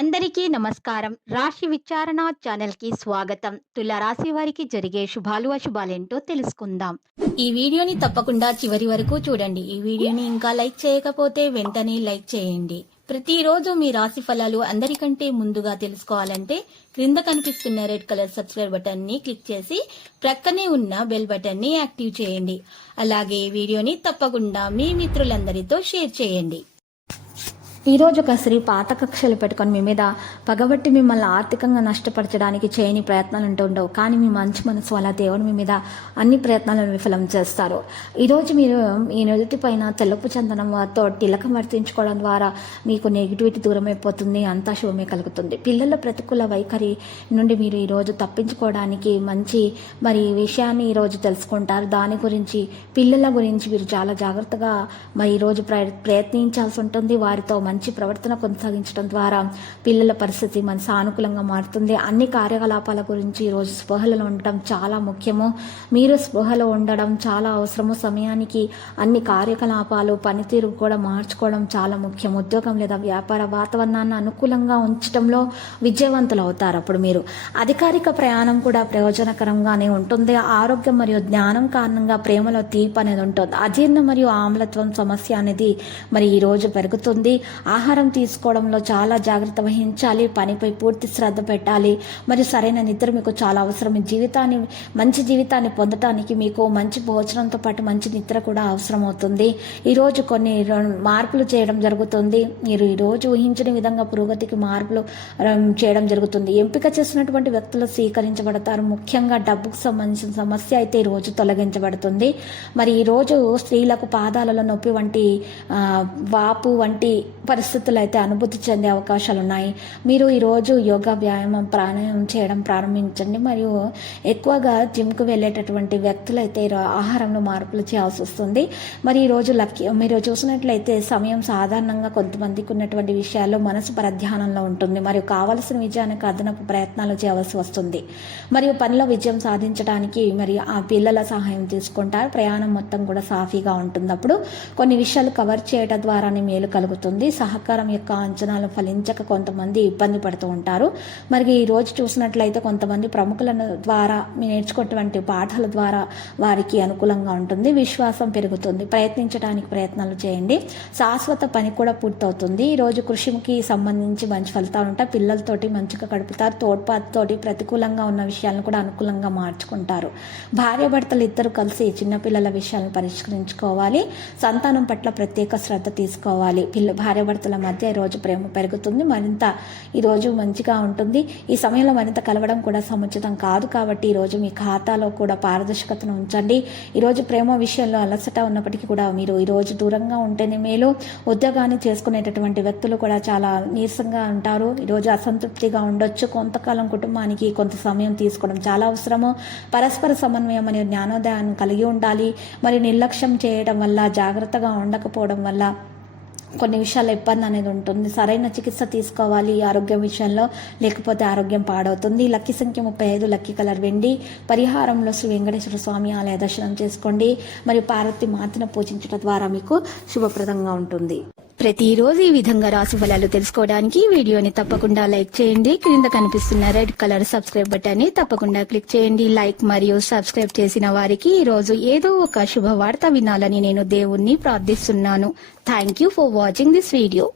అందరికీ నమస్కారం. రాశి విచారణ ఛానల్‌కి స్వాగతం. తుల రాశి వారికి జరిగే శుభాలు, అశుభాలేంటో తెలుసుకుందాం. ఈ వీడియోని తప్పకుండా చివరి వరకు చూడండి. ఈ వీడియోని ఇంకా లైక్ చేయకపోతే వెంటనే లైక్ చేయండి. ప్రతిరోజు మీ రాశి ఫలాలు అందరికంటే ముందుగా తెలుసుకోవాలంటే క్రింద కనిపిస్తున్న రెడ్ కలర్ సబ్స్క్రైబ్ బటన్ ని క్లిక్ చేసి ప్రక్కనే ఉన్న బెల్ బటన్ ని యాక్టివ్ చేయండి. అలాగే వీడియోని తప్పకుండా మీ మిత్రులందరితో షేర్ చేయండి. ఈరోజు ఒక స్త్రీ పాత కక్షలు పెట్టుకొని మీ మీద పగబట్టి మిమ్మల్ని ఆర్థికంగా నష్టపరచడానికి చేయని ప్రయత్నాలు అంటూ ఉండవు. కానీ మీ మంచి మనసు వల్ల దేవుడు మీ మీద అన్ని ప్రయత్నాలను విఫలం చేస్తారు. ఈరోజు మీరు ఈ నుదుటి పైన తెల్లపు చందనంతో తిలకం వర్తించుకోవడం ద్వారా మీకు నెగిటివిటీ దూరం అయిపోతుంది. అంతా శుభమే కలుగుతుంది. పిల్లల ప్రతికూల వైఖరి నుండి మీరు ఈరోజు తప్పించుకోవడానికి మంచి విషయాన్ని ఈరోజు తెలుసుకుంటారు. దాని గురించి పిల్లల గురించి మీరు చాలా జాగ్రత్తగా ఈరోజు ప్రయత్నించాల్సి ఉంటుంది. వారితో మంచి ప్రవర్తన కొనసాగించడం ద్వారా పిల్లల పరిస్థితి మన సానుకూలంగా మారుతుంది. అన్ని కార్యకలాపాల గురించి ఈరోజు స్పృహలో ఉండటం చాలా ముఖ్యము. మీరు స్పృహలో ఉండడం చాలా అవసరము. సమయానికి అన్ని కార్యకలాపాలు పనితీరు కూడా మార్చుకోవడం చాలా ముఖ్యం. ఉద్యోగం లేదా వ్యాపార వాతావరణాన్ని అనుకూలంగా ఉంచడంలో విజయవంతులు అవుతారు. అప్పుడు మీరు అధికారిక ప్రయాణం కూడా ప్రయోజనకరంగానే ఉంటుంది. ఆరోగ్యం మరియు జ్ఞానం కారణంగా ప్రేమలో తీపి అనేది ఉంటుంది. అజీర్ణ మరియు ఆమ్లత్వం సమస్య అనేది ఈరోజు పెరుగుతుంది. ఆహారం తీసుకోవడంలో చాలా జాగ్రత్త వహించాలి. పనిపై పూర్తి శ్రద్ధ పెట్టాలి. మరియు సరైన నిద్ర మీకు చాలా అవసరం. మంచి జీవితాన్ని పొందటానికి మీకు మంచి భోజనంతో పాటు మంచి నిద్ర కూడా అవసరం అవుతుంది. ఈరోజు కొన్ని మార్పులు చేయడం జరుగుతుంది. మీరు ఈరోజు ఊహించని విధంగా పురోగతికి మార్పులు చేయడం జరుగుతుంది. ఎంపిక చేసినటువంటి వ్యక్తులు స్వీకరించబడతారు. ముఖ్యంగా డబ్బుకు సంబంధించిన సమస్య అయితే ఈరోజు తొలగించబడుతుంది. ఈరోజు స్త్రీలకు పాదాలలో నొప్పి వంటి వాపు వంటి పరిస్థితులు అయితే అనుభూతి చెందే అవకాశాలు ఉన్నాయి. మీరు ఈరోజు యోగా, వ్యాయామం, ప్రాణాయామం చేయడం ప్రారంభించండి. మరియు ఎక్కువగా జిమ్కు వెళ్ళేటటువంటి వ్యక్తులు అయితే ఆహారంలో మార్పులు చేయాల్సి వస్తుంది. ఈరోజు మీరు చూసినట్లయితే సమయం సాధారణంగా కొంతమందికి ఉన్నటువంటి విషయాల్లో మనసు పరధ్యానంలో ఉంటుంది. మరియు కావలసిన విజయానికి అదనపు ప్రయత్నాలు చేయవలసి వస్తుంది. పనిలో విజయం సాధించడానికి ఆ పిల్లల సహాయం తీసుకుంటారు. ప్రయాణం మొత్తం కూడా సాఫీగా ఉంటుంది. అప్పుడు కొన్ని విషయాలు కవర్ చేయడం ద్వారానే మేలు కలుగుతుంది. సహకారం యొక్క అంచనాలు ఫలించక కొంతమంది ఇబ్బంది పడుతూ ఉంటారు. ఈ రోజు చూసినట్లయితే కొంతమంది ప్రముఖుల ద్వారా నేర్చుకున్నటువంటి పాఠాల ద్వారా వారికి అనుకూలంగా ఉంటుంది. విశ్వాసం పెరుగుతుంది. ప్రయత్నించడానికి ప్రయత్నాలు చేయండి. శాశ్వత పని కూడా పూర్తవుతుంది. ఈరోజు కృషికి సంబంధించి మంచి ఫలితాలు ఉంటాయి. పిల్లలతోటి మంచిగా గడుపుతారు. తోడ్పాటుతోటి ప్రతికూలంగా ఉన్న విషయాలను కూడా అనుకూలంగా మార్చుకుంటారు. భార్యాభర్తలు ఇద్దరు కలిసి చిన్నపిల్లల విషయాలను పరిష్కరించుకోవాలి. సంతానం పట్ల ప్రత్యేక శ్రద్ధ తీసుకోవాలి. భార్యాభర్తల మధ్య ఈరోజు ప్రేమ పెరుగుతుంది. మరింత ఈరోజు మంచిగా ఉంటుంది. ఈ సమయంలో మరింత కలవడం కూడా సముచితం కాదు. కాబట్టి ఈరోజు మీ ఖాతాలో కూడా పారదర్శకతను ఉంచండి. ఈరోజు ప్రేమ విషయంలో అలసట ఉన్నప్పటికీ కూడా మీరు ఈరోజు దూరంగా ఉంటేనే మేలు. ఉద్యోగాన్ని చేసుకునేటటువంటి వ్యక్తులు కూడా చాలా నీరసంగా ఉంటారు. ఈరోజు అసంతృప్తిగా ఉండొచ్చు. కొంతకాలం కుటుంబానికి కొంత సమయం తీసుకోవడం చాలా అవసరము. పరస్పర సమన్వయం మరియు జ్ఞానోదయాన్ని కలిగి ఉండాలి. నిర్లక్ష్యం చేయడం వల్ల, జాగ్రత్తగా ఉండకపోవడం వల్ల కొన్ని విషయాల్లో ఇబ్బంది అనేది ఉంటుంది. సరైన చికిత్స తీసుకోవాలి ఆరోగ్యం విషయంలో, లేకపోతే ఆరోగ్యం పాడవుతుంది. లక్కీ సంఖ్య 35, లక్కీ కలర్ వెండి. పరిహారంలో శ్రీ వెంకటేశ్వర స్వామి ఆలయ దర్శనం చేసుకోండి. పార్వతి మాతను పూజించడం ద్వారా మీకు శుభప్రదంగా ఉంటుంది. ప్రతిరోజు ఈ విధంగా రాశి ఫలాలు తెలుసుకోవడానికి వీడియోని తప్పకుండా లైక్ చేయండి. క్రింద కనిపిస్తున్న రెడ్ కలర్ సబ్స్క్రైబ్ బటన్ ని తప్పకుండా క్లిక్ చేయండి. లైక్ మరియు సబ్స్క్రైబ్ చేసిన వారికి ఈ రోజు ఏదో ఒక శుభవార్త వినాలని నేను దేవుణ్ణి ప్రార్థిస్తున్నాను. Thank you for watching this video.